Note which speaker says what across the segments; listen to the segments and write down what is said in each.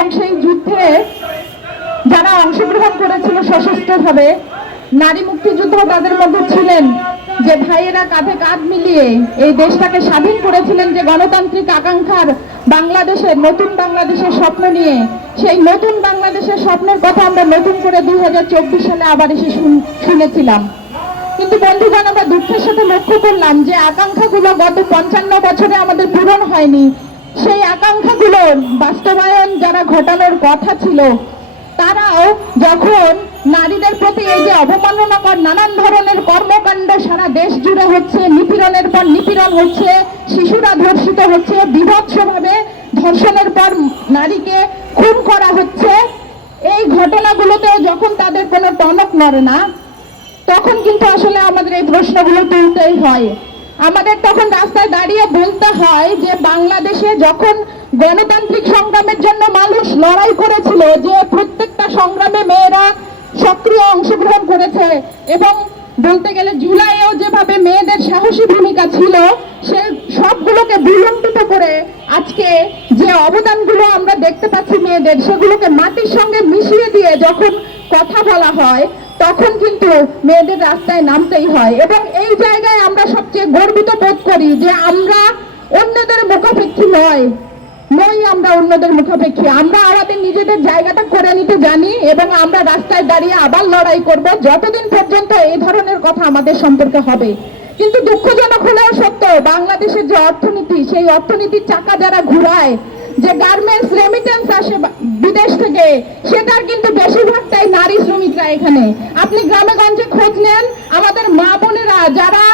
Speaker 1: এবং সেই যুদ্ধে যারা অংশগ্রহণ করেছিল সশস্ত্রভাবে, নারী মুক্তিযুদ্ধ তাদের মধ্যে ছিলেন যে ভাইয়েরা কাঁধে কাঁধ মিলিয়ে এই দেশটাকে স্বাধীন করেছিলেন যে গণতান্ত্রিক আকাঙ্ক্ষার বাংলাদেশের নতুন বাংলাদেশের স্বপ্ন নিয়ে। সেই নতুন বাংলাদেশের স্বপ্নের কথা আমরা নতুন করে দুই হাজার চব্বিশ সালে আবার এসে শুন- শুনেছিলাম। কিন্তু বন্ধুগণ, আমরা দুঃখের সাথে লক্ষ্য করলাম যে আকাঙ্ক্ষাগুলো গত পঞ্চান্ন বছরে আমাদের পূরণ হয়নি। সেই আকাঙ্ক্ষাগুলোর বাস্তবায়ন যারা ঘটানোর কথা ছিল, তারাও যখন নারীদের প্রতি এই যে অবমাননাকর নানান ধরনের কর্মকাণ্ড সারা দেশ জুড়ে হচ্ছে, নিপীড়নের পর নিপীড়ন হচ্ছে, শিশুরা ধর্ষিত হচ্ছে, বিভৎসভাবে ধর্ষণের পর নারীকে খুন করা হচ্ছে, এই ঘটনাগুলোতেও যখন তাদের কোনো টনক নড়ে না, তখন কিন্তু আসলে আমাদের এই প্রশ্নগুলো তুলতেই হয়। আমাদের তখন রাস্তায় দাঁড়িয়ে বলতে হয় যে বাংলাদেশে যখন গণতান্ত্রিক সংগ্রামের জন্য মানুষ লড়াই করেছিল, যে প্রত্যেকটা সংগ্রামে মেয়েরা সক্রিয় অংশগ্রহণ করেছে এবং বলতে গেলে জুলাইয়েও যেভাবে মেয়েদের সাহসী ভূমিকা ছিল সে সবগুলোকে বিলম্বিত করে আজকে যে অবদানগুলো আমরা দেখতে পাচ্ছি মেয়েদের, সেগুলোকে মাটির সঙ্গে মিশিয়ে দিয়ে যখন কথা বলা হয় তখন কিন্তু মেয়েদের রাস্তায় নামতেই হয়। এবং এই জায়গায় আমরা সবচেয়ে গর্বিত বোধ করি যে আমরা অন্যদের মুখাপেক্ষী নয়। নই আমরা অন্যদের মুখাপেক্ষী। আমরা আমাদের নিজেদের জায়গাটা করে নিতে জানি এবং আমরা রাস্তায় দাঁড়িয়ে আবার লড়াই করব যতদিন পর্যন্ত এই ধরনের কথা আমাদের সম্পর্কে হবে। কিন্তু দুঃখজনক হলেও সত্য, বাংলাদেশের যে অর্থনীতি, সেই অর্থনীতির চাকা যারা ঘুরায় যে গার্মেন্টস রেমিটেন্স আসে বিদেশ থেকে, সেটার কিন্তু বেশিরভাগটাই নারী শ্রমিকরা এখানে। আপনি গ্রামে গঞ্জে খোঁজ নেন, আমাদের মা বোনেরা যারা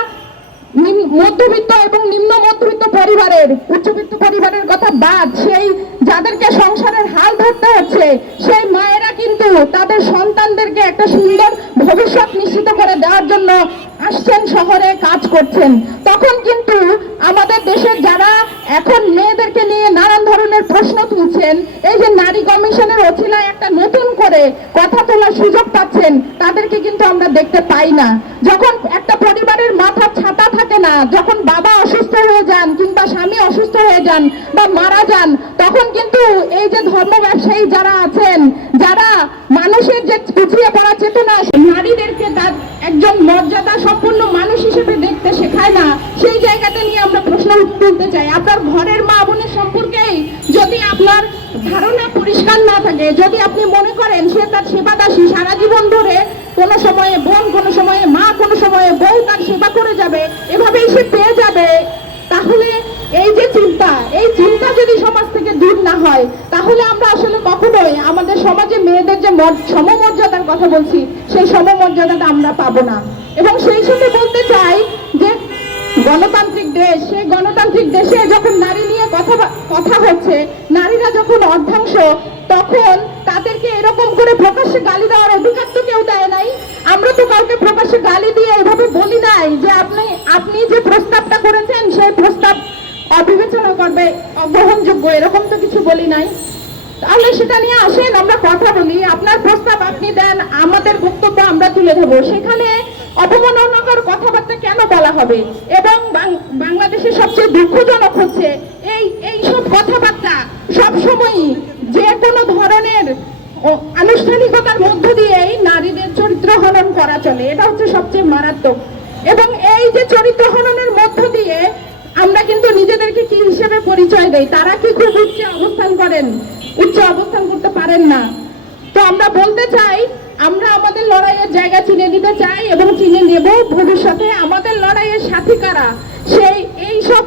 Speaker 1: মধ্যবিত্ত এবং নিম্ন মধ্যবিত্ত পরিবারের, উচ্চবিত্ত পরিবারের কথা বাদ, সেই যাদেরকে সংসারের হাল ধরতে হচ্ছে, সেই মায়েরা কিন্তু তাদের সন্তানদেরকে একটা সুন্দর ভবিষ্যৎ নিশ্চিত করে দেওয়ার জন্য আসছেন, শহরে কাজ করছেন। তখন কিন্তু আমাদের দেশের যারা এখন মেয়েদেরকে নিয়ে নানান ধরনের প্রশ্ন তুলছেন এই যে নারী কমিশনের অছিলায় একটা নতুন করে কথা তোলার সুযোগ পাচ্ছেন, তাদেরকে কিন্তু আমরা দেখতে পাই না। যখন একটা পরিবারের মাথা ছাতা থাকে না, যখন বাবা অসুস্থ হয়ে যান কিংবা স্বামী অসুস্থ হয়ে যান বা মারা যান, তখন কিন্তু এই যে ধর্ম ব্যবসায়ী যারা আছেন, যারা মানুষের যে পিছিয়ে পড়া চেতনা নারীদেরকে তার একজন মর্যাদা সম্পন্ন মানুষ হিসেবে দেখতে শেখায় না সেই জায়গাটা নিয়ে আমরা প্রশ্ন তুলতে চাই আপনার ঘরের মা বোনের সম্পর্কেই যদি আপনার ধারণা পরিষ্কার না থাকে, যদি আপনি মনে করেন সে তার সেবা দাসী সারা জীবন ধরে কোনো সময়ে বোন, কোনো সময়ে মা, কোনো সময়ে বউ তার সেবা করে যাবে, এভাবেই সে পেয়ে যাবে, তাহলে এই যে চিন্তা, এই চিন্তা যদি সমাজ থেকে দূর না হয়, তাহলে আমরা আসলে কখনোই আমাদের সমাজে মেয়েদের যে মর- সমমর্যাদার কথা বলছি, সেই সমমর্যাদাটা আমরা পাবো না। এবং সেই সাথে বলতে চাই যে গণতান্ত্রিক দেশ, সেই গণতান্ত্রিক তখন তাদেরকে এরকম করে প্রকাশ্যে গালি দেওয়ার অধিকার তো কেউ দেয় নাই। আমরা তো কাউকে প্রকাশ্যে গালি দিয়ে এভাবে বলি নাই যে আপনি আপনি যে প্রস্তাবটা করেছেন, সেই প্রস্তাব অবিবেচনা করবে, অগ্রহণযোগ্য, এরকম তো কিছু বলি নাই। তাহলে সেটা নিয়ে আসেন, আমরা কথা বলি, আপনার প্রস্তাব আপনি দেন, আমাদের বক্তব্য আমরা তুলে ধরবো। সেখানে অপমাননাকর কথাবার্তা কেন বলা হবে? এবং বাংলাদেশের সবচেয়ে দুঃখজনক হচ্ছে এই এই সব কথাবার্তা সব সময়ই যে কোনো ধরনের ও- আনুষ্ঠানিকতার মধ্য দিয়েই নারীদের চরিত্র হনন করা চলে এটা হচ্ছে সবচেয়ে মারাত্মক। এবং এই যে চরিত্র হননের মধ্য দিয়ে আমরা কিন্তু নিজেদেরকে কি হিসেবে পরিচয় দেই? তারা কি খুব উচ্চ অবস্থান করেন? উচ্চ অবস্থান করতে পারেন না। তো আমরা বলতে চাই, আমরা আমাদের লড়াইয়ের জায়গা চিনে দিতে চাই এবং চিনে নেব ভবিষ্যতে আমাদের লড়াইয়ের সাথী কারা? সেই, এই সব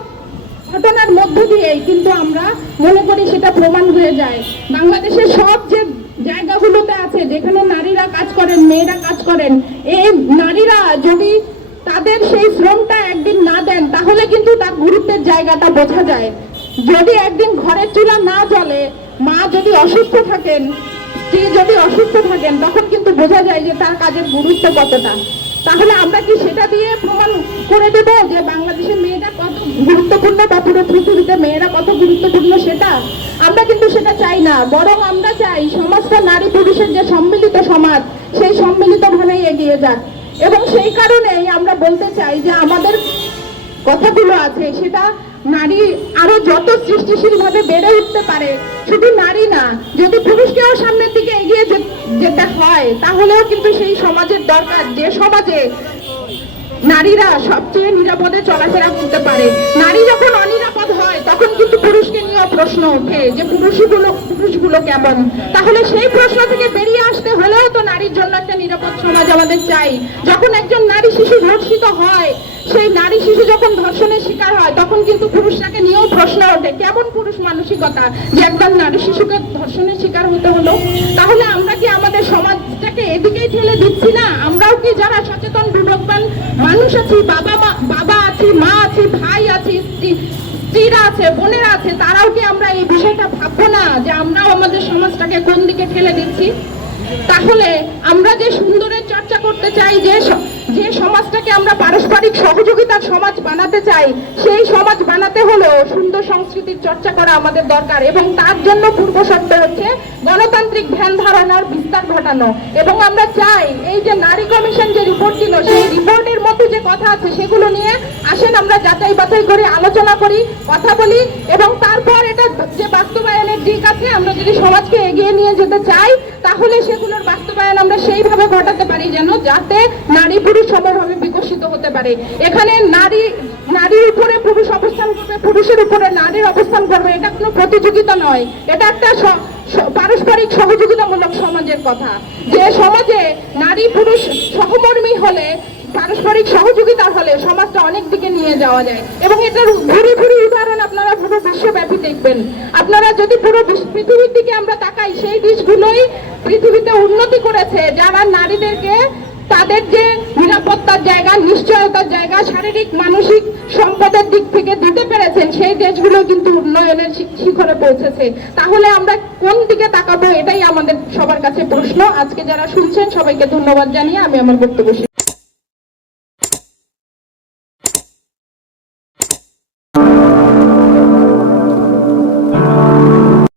Speaker 1: ঘটনার মধ্য দিয়েই কিন্তু আমরা মনে করি সেটা প্রমাণ হয়ে যায়। বাংলাদেশের সব যে জায়গাগুলোতে আছে, যেখানে নারীরা কাজ মেয়েরা কাজ করেন। এই নারীরা যদি তাদের সেই শ্রমটা একদিন না দেন, তাহলে কিন্তু তার গুরুত্বের জায়গাটা বোঝা যায়। যদি একদিন ঘরের চুলা না জ্বলে, মা যদি অসুস্থ থাকেন, স্ত্রী যদি অসুস্থ থাকেন, তখন কিন্তু বোঝা যায় যে তার কাজের গুরুত্ব কতটা। তাহলে আমরা কি সেটা দিয়ে প্রমাণ করে দেবো যে বাংলাদেশের মেয়েরা কত গুরুত্বপূর্ণ বা পুরো পৃথিবীতে মেয়েরা কত গুরুত্বপূর্ণ সেটা? আমরা কিন্তু সেটা চাই না, বরং আমরা চাই সমাজটা নারী পুরুষের যে সম্মিলিত সমাজ সেই সম্মিলিত ভাবেই এগিয়ে যাক। এবং সেই কারণেই আমরা বলতে চাই যে আমাদের কথাগুলো আছে, সেটা নারী আরও যত সৃষ্টিশীল ভাবে বেড়ে উঠতে পারে, শুধু নারী না, যদি পুরুষকেও সামনের দিকে এগিয়ে যেতে হয়, তাহলেও কিন্তু সেই সমাজের দরকার। যে সমাজে নারীরা সবচেয়ে নিরাপদে চলাফেরা করতে পারে। নারী যখন অনিরাপদ হয়, তখন কিন্তু পুরুষকে নিয়েও প্রশ্ন ওঠে যে পুরুষগুলো পুরুষগুলো কেমন? তাহলে সেই প্রশ্ন থেকে বেরিয়ে নারীর জন্য একটা নিরাপদ সমাজ আমাদের চাই। যখন একজন নারী শিশু ধর্ষিত হয়, সেই নারী শিশু যখন ধর্ষণের শিকার হয়, তখন কিন্তু পুরুষটাকে নিয়েও প্রশ্ন ওঠে, কেমন পুরুষ মানসিকতা? যে একজন নারী শিশুকে ধর্ষণের শিকার হতে হলো, তাহলে আমরা কি আমাদের সমাজটাকে এদিকেই ঠেলে দিচ্ছি না? আমরাও কি যারা সচেতন বিবেকবান মানুষ আছি, বাবা মা, বাবা আছি, মা আছি, ভাই আছি, স্ত্রী- স্ত্রীরা আছে, বোনেরা আছে, তারাও কি আমরা এই বিষয়টা ভাববো না যে আমরাও আমাদের সমাজটাকে কোন দিকে ঠেলে দিচ্ছি? তাহলে আমরা যে সুন্দরের চর্চা করতে চাই, যে যে সমাজটাকে আমরা পারস্পরিক সহযোগিতার সমাজ বানাতে চাই, সেই সমাজ বানাতে হলেও সুন্দর সংস্কৃতির চর্চা করা আমাদের দরকার এবং তার জন্য পূর্ব শর্ত হচ্ছে গণতান্ত্রিক ধ্যান ধারণার বিস্তার ঘটানো। এবং আমরা চাই এই যে নারী কমিশন যে রিপোর্ট দিল, সেই রিপোর্টের মধ্যে যে কথা আছে সেগুলো নিয়ে আসেন, আমরা যাচাই বাছাই করে আলোচনা করি, কথা বলি এবং তারপর এটা যে বাস্তবায়নের দিক আছে, আমরা যদি সমাজকে এগিয়ে নিয়ে যেতে চাই, তাহলে সেগুলোর বাস্তবায়ন আমরা সেইভাবে ঘটাতে পারি যেন যাতে নারী পুরুষ সমভাবে বিকশিত হতে পারে। এখানে নারী, নারীর উপরে পুরুষ অবস্থান করবে, পুরুষের উপরে নারীর অবস্থান করবে, এটা কোনো প্রতিযোগিতা নয়। এটা একটা পারস্পরিক সহযোগিতামূলক সমাজের কথা। যে সমাজে অনেক দিকে নিয়ে যাওয়া যায়। এবং এটার ঘুরি ঘুরি উদাহরণ আপনারা পুরো বিশ্বব্যাপী দেখবেন। আপনারা যদি পুরো পৃথিবীর দিকে আমরা তাকাই, সেই দেশগুলোই পৃথিবীতে উন্নতি করেছে। যারা নারীদেরকে তাদের যে নিরাপত্তার জায়গা, নিশ্চয়তার জায়গা, শারীরিক, মানসিক সম্পদের দিক থেকে দিতে পেরেছেন, সেই দেশগুলো কিন্তু উন্নয়নের শিখরে পৌঁছেছে। তাহলে আমরা কোন দিকে তাকাবো, এটাই আমাদের সবার কাছে প্রশ্ন। আজকে যারা শুনছেন, সবাইকে ধন্যবাদ জানিয়ে আমি আমার বক্তব্য